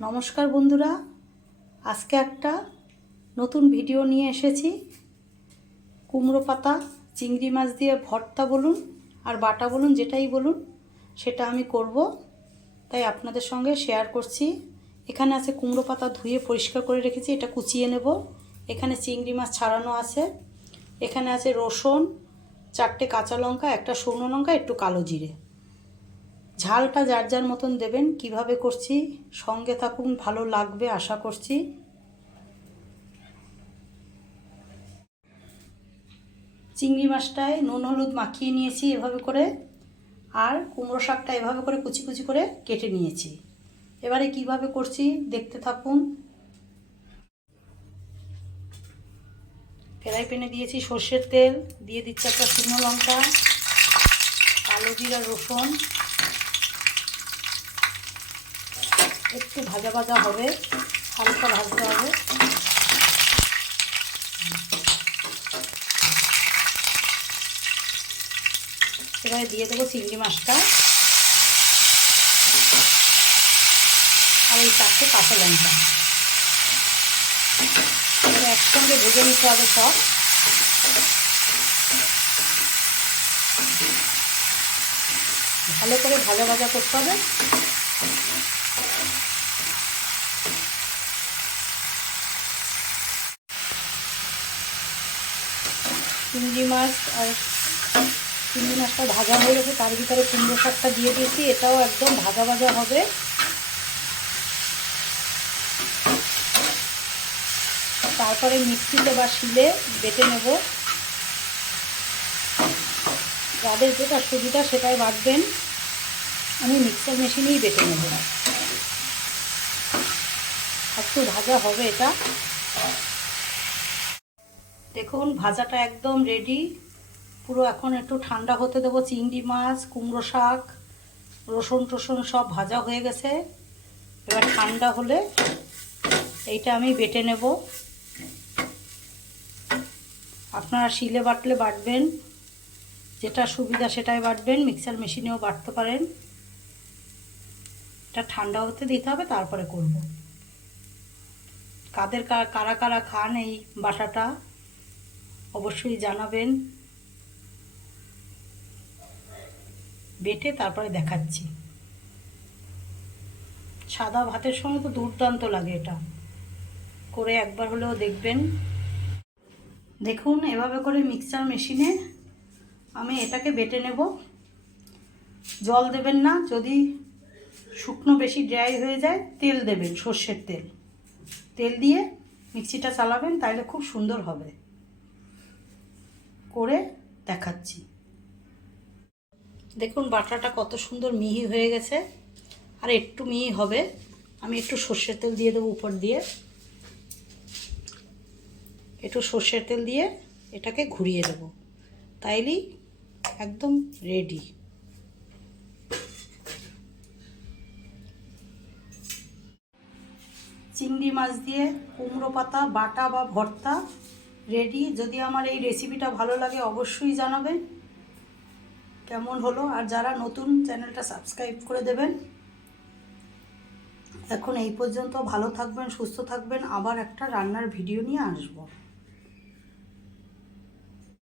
নমস্কার বন্ধুরা, আজকে একটা নতুন ভিডিও নিয়ে এসেছি। কুমড়ো পাতা, চিংড়ি মাছ দিয়ে ভর্তা বলুন আর বাটা বলুন, যেটাই বলুন, সেটা আমি করব। তাই আপনাদের সঙ্গে শেয়ার করছি। এখানে আছে কুমড়ো পাতা ধুয়ে পরিষ্কার করে রেখেছি, এটা কুচিয়ে নেব। এখানে চিংড়ি মাছ ছাড়ানো আছে। এখানে আছে রসুন, চারটে কাঁচা লঙ্কা, একটা শুকনো লঙ্কা, একটু কালো জিরে। ঝালটা যার যার মতন দেবেন, কীভাবে করছি, সঙ্গে থাকুন, ভালো লাগবে, আশা করছি। চিংড়ি মাছটায় নুন, হলুদ মাখিয়ে নিয়েছি এভাবে করে, আর কুমড়ো শাকটা এভাবে করে কুচি কুচি করে কেটে নিয়েছি। এবারে কীভাবে করছি দেখতে থাকুন। ফ্রাই প্যানে দিয়েছি সর্ষের তেল, দিয়ে দিচ্ছি একটা শুকনো লঙ্কা, কালো জিরা, রসুন। একটু ভাজা ভাজা হবে, হালকা ভাজতে হবে। এবারে দিয়ে দেবো চিংড়ি মাছটা। আর এই চারটে কাঁচা লঙ্কা। এবারে একসঙ্গে ভেজে নিতে হবে সব। ভালো করে ভাজা ভাজা করতে হবে। চিংড়ি মাছ আর চিংড়ি মাছটা ভাজা হয়ে গেছে, তার ভিতরে কুমড়ো শাকটা দিয়ে দিয়েছি, এটাও একদম ভাজা ভাজা হবে। তারপরে মিক্সিতে বা শিলে বেটে নেব। যাদের যেটা সুবিধা সেটাই বাটবেন। আমি মিক্সার মেশিনেই বেটে নেব। একটু ভাজা হবে এটা। দেখুন, ভাজাটা একদম রেডি পুরো এখন একটু ঠান্ডা হতে দেবো, চিংড়ি মাছ, কুমড়ো শাক, রসুন টসুন সব ভাজা হয়ে গেছে। এবার ঠান্ডা হলে এইটা আমি বেটে নেব। আপনারা শিলে বাটলে বাটবেন, যেটা সুবিধা সেটাই বাটবেন মিক্সার মেশিনেও বাটতে পারেন। এটা ঠান্ডা হতে দিতে হবে, তারপরে করব। কাদের কারা কারা খান এই বাটাটা? অবশ্যই জানাবেন। বেটে তারপরে দেখাচ্ছি। সাদা ভাতের সঙ্গে তো দুর্দান্ত লাগে এটা। করে একবার হলেও দেখবেন। দেখুন, এভাবে করে মিক্সচার মেশিনে আমি এটাকে বেটে নেব। জল দেবেন না, যদি শুকনো বেশি ড্রাই হয়ে যায়, তেল দেবেন সর্ষের তেল। তেল দিয়ে মিক্সিটা চালাবেন তাহলে খুব সুন্দর হবে। করে দেখাচ্ছি। দেখুন, বাটাটা কত সুন্দর মিহি হয়ে গেছে। আর একটু মিহি হবে। আমি একটু সর্ষের তেল দিয়ে দেবো উপর দিয়ে। একটু সর্ষের তেল দিয়ে এটাকে ঘুরিয়ে দেব। তাইলেই একদম রেডি। চিংড়ি মাছ দিয়ে কুমড়ো পাতা, বাটা বা ভর্তা রেডি যদি আমার এই রেসিপিটা ভালো লাগে, অবশ্যই জানাবেন। কেমন হলো? আর যারা নতুন, চ্যানেলটা সাবস্ক্রাইব করে দেবেন। এখন এই পর্যন্ত ভালো থাকবেন, সুস্থ থাকবেন। আবার একটা রান্নার ভিডিও নিয়ে আসব।